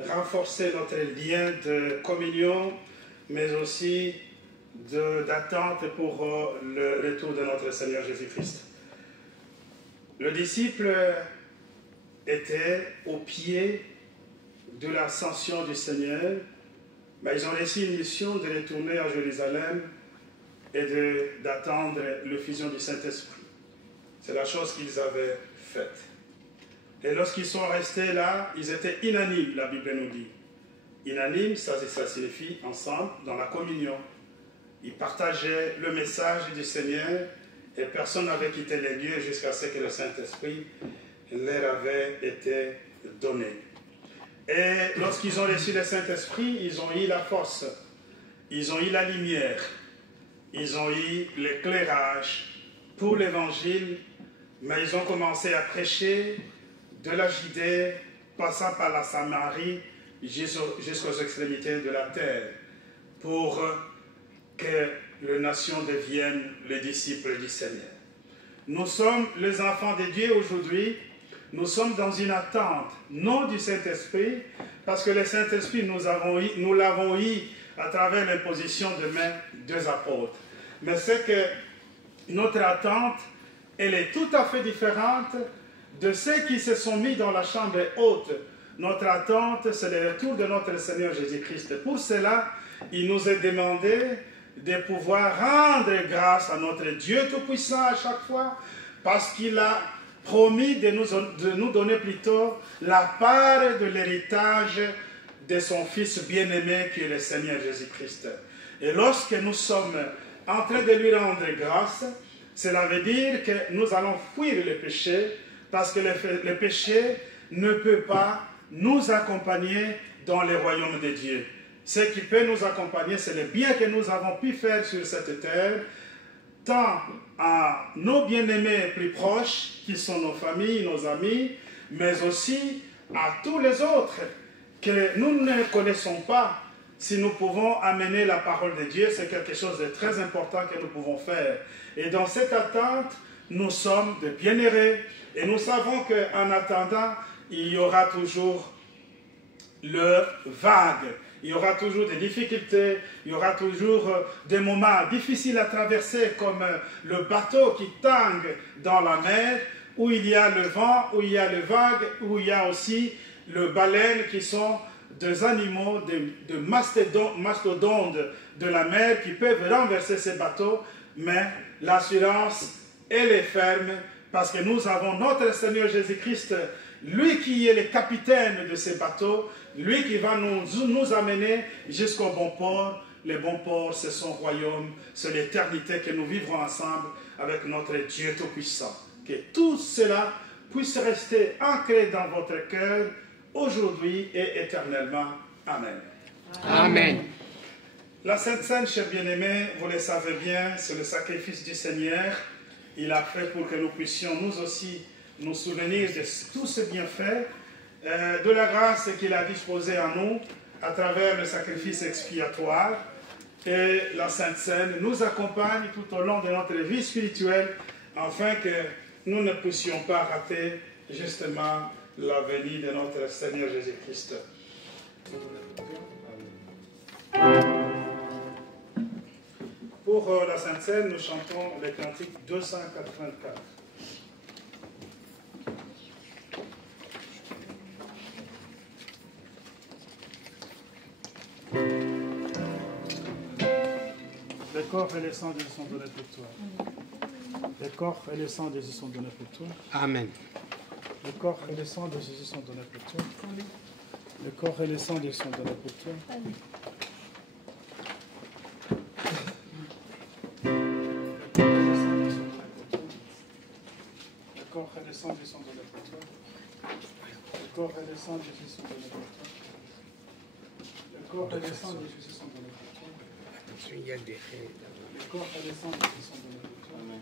renforcer notre lien de communion, mais aussi d'attente pour le retour de notre Seigneur Jésus-Christ. Le disciple était au pied de l'ascension du Seigneur, mais ils ont reçu une mission de retourner à Jérusalem et d'attendre l'effusion du Saint-Esprit. C'est la chose qu'ils avaient faite. Et lorsqu'ils sont restés là, ils étaient inanimes, la Bible nous dit. Inanimes, ça signifie ensemble, dans la communion. Ils partageaient le message du Seigneur et personne n'avait quitté les lieux jusqu'à ce que le Saint-Esprit leur avait été donné. Et lorsqu'ils ont reçu le Saint-Esprit, ils ont eu la force, ils ont eu la lumière, ils ont eu l'éclairage pour l'Évangile, mais ils ont commencé à prêcher de la Judée, passant par la Samarie, jusqu'aux extrémités de la terre, pour que les nations deviennent les disciples du Seigneur. Nous sommes les enfants de Dieu aujourd'hui, nous sommes dans une attente, non du Saint-Esprit, parce que le Saint-Esprit, nous l'avons eu à travers l'imposition de main des apôtres. Mais c'est que notre attente, elle est tout à fait différente de ceux qui se sont mis dans la chambre haute. Notre attente, c'est le retour de notre Seigneur Jésus-Christ. Pour cela, il nous est demandé de pouvoir rendre grâce à notre Dieu Tout-Puissant à chaque fois, parce qu'il a promis de nous donner plutôt la part de l'héritage de son Fils bien-aimé qui est le Seigneur Jésus-Christ. Et lorsque nous sommes en train de lui rendre grâce, cela veut dire que nous allons fuir le péché, parce que le péché ne peut pas nous accompagner dans le royaume de Dieu. Ce qui peut nous accompagner, c'est le bien que nous avons pu faire sur cette terre, tant à nos bien-aimés plus proches, qui sont nos familles, nos amis, mais aussi à tous les autres que nous ne connaissons pas. Si nous pouvons amener la parole de Dieu, c'est quelque chose de très important que nous pouvons faire. Et dans cette attente, nous sommes de bienheureux et nous savons qu'en attendant, il y aura toujours le vague. Il y aura toujours des difficultés, il y aura toujours des moments difficiles à traverser, comme le bateau qui tangue dans la mer, où il y a le vent, où il y a le vague, où il y a aussi le baleine qui sont des animaux, de mastodontes de la mer qui peuvent renverser ces bateaux, mais l'assurance, elle est ferme parce que nous avons notre Seigneur Jésus-Christ, lui qui est le capitaine de ces bateaux, lui qui va nous amener jusqu'au bon port. Le bon port, c'est son royaume, c'est l'éternité que nous vivrons ensemble avec notre Dieu Tout-Puissant. Que tout cela puisse rester ancré dans votre cœur aujourd'hui et éternellement. Amen. Amen. La Sainte Seine, chers bien-aimés, vous le savez bien, c'est le sacrifice du Seigneur. Il a fait pour que nous puissions nous aussi nous souvenir de tous ces bienfaits, de la grâce qu'il a disposée à nous à travers le sacrifice expiatoire. Et la Sainte Seine nous accompagne tout au long de notre vie spirituelle afin que nous ne puissions pas rater justement la venue de notre Seigneur Jésus-Christ. Pour la Sainte Seine, nous chantons le cantique 284. Le corps et le sang de Jésus sont donnés pour toi. Le corps et le sang de Jésus sont donnés pour toi. Amen. Le corps et le sang de Jésus sont donnés pour toi. Le corps et le sang de Jésus sont donnés pour toi. Le corps et le sang de Jésus sont donnés pour toi. Le corps et le sang de Jésus sont donnés pour toi. Le corps et le sang de Jésus sont donnés pour toi. Attention, il y a des faits. Le corps et le sang de Jésus sont donnés pour toi. Amen.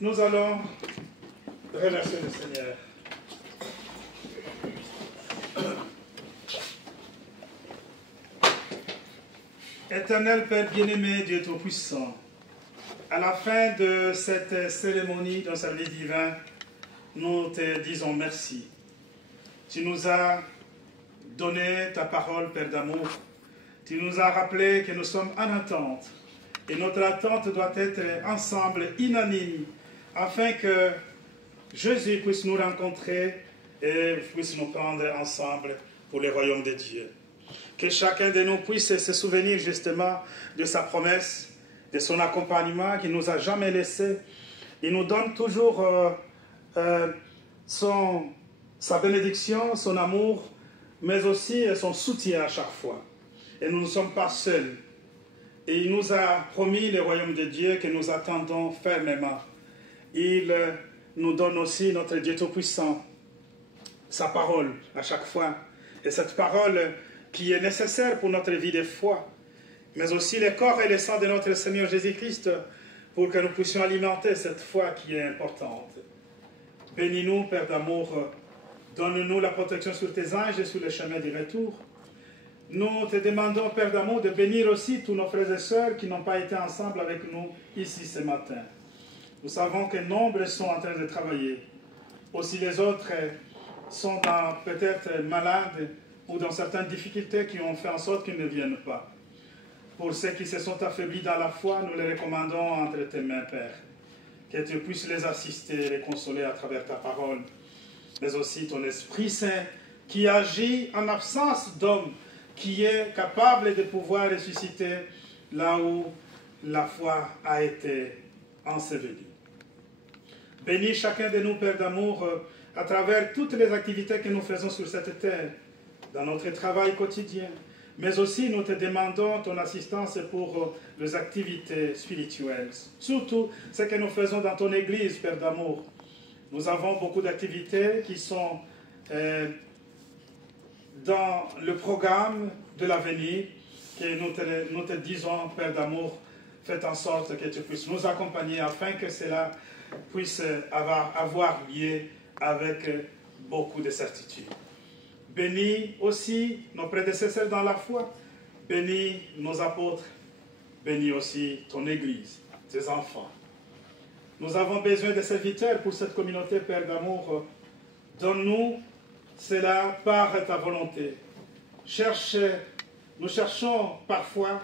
Nous allons remercier le Seigneur. Éternel Père bien-aimé, Dieu Tout-Puissant, à la fin de cette cérémonie d'un service divin, nous te disons merci. Tu nous as donné ta parole, Père d'amour. Tu nous as rappelé que nous sommes en attente. Et notre attente doit être ensemble, unanime, afin que Jésus puisse nous rencontrer et puisse nous prendre ensemble pour le royaume de Dieu. Que chacun de nous puisse se souvenir justement de sa promesse, de son accompagnement qu'il ne nous a jamais laissé. Il nous donne toujours sa bénédiction, son amour, mais aussi son soutien à chaque fois. Et nous ne sommes pas seuls. Et il nous a promis le royaume de Dieu que nous attendons fermement. Il nous donne aussi notre Dieu Tout-Puissant, sa parole à chaque fois. Et cette parole qui est nécessaire pour notre vie de foi, mais aussi le corps et le sang de notre Seigneur Jésus-Christ pour que nous puissions alimenter cette foi qui est importante. Bénis-nous, Père d'amour, donne-nous la protection sur tes anges et sur le chemin du retour. Nous te demandons, Père d'amour, de bénir aussi tous nos frères et sœurs qui n'ont pas été ensemble avec nous ici ce matin. Nous savons que nombreux sont en train de travailler. Aussi les autres sont peut-être malades ou dans certaines difficultés qui ont fait en sorte qu'ils ne viennent pas. Pour ceux qui se sont affaiblis dans la foi, nous les recommandons entre tes mains, Père. Que tu puisses les assister et les consoler à travers ta parole, mais aussi ton Esprit Saint qui agit en absence d'homme, qui est capable de pouvoir ressusciter là où la foi a été ensevelie. Bénis chacun de nous, Père d'amour, à travers toutes les activités que nous faisons sur cette terre, dans notre travail quotidien, mais aussi nous te demandons ton assistance pour les activités spirituelles. Surtout ce que nous faisons dans ton Église, Père d'amour. Nous avons beaucoup d'activités qui sont dans le programme de l'avenir, que nous te disons, Père d'amour, faites en sorte que tu puisses nous accompagner afin que cela puisse avoir lieu avec beaucoup de certitude. Bénis aussi nos prédécesseurs dans la foi, bénis nos apôtres, bénis aussi ton Église, tes enfants. Nous avons besoin de serviteurs pour cette communauté, Père d'amour. Donne-nous cela par ta volonté. Nous cherchons parfois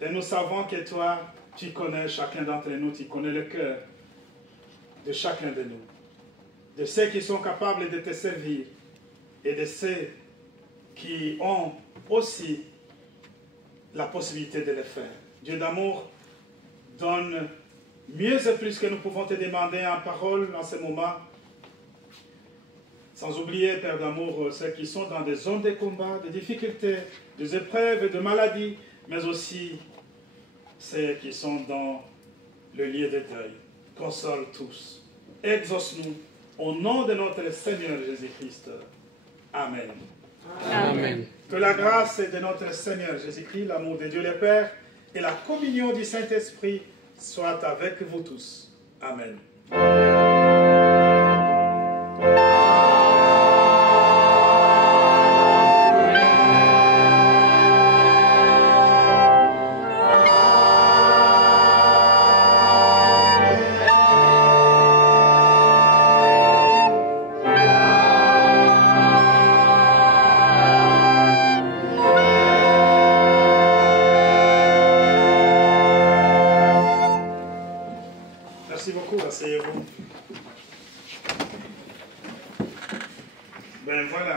et nous savons que toi, tu connais chacun d'entre nous, tu connais le cœur de chacun de nous, de ceux qui sont capables de te servir et de ceux qui ont aussi la possibilité de le faire. Dieu d'amour, donne mieux et plus que nous pouvons te demander en parole en ce moment. Sans oublier, Père d'amour, ceux qui sont dans des zones de combat, de difficultés, des épreuves, de maladies, mais aussi ceux qui sont dans le lieu de deuil. Console tous. Exauce-nous au nom de notre Seigneur Jésus-Christ. Amen. Amen. Que la grâce de notre Seigneur Jésus-Christ, l'amour de Dieu le Père et la communion du Saint-Esprit soient avec vous tous. Amen.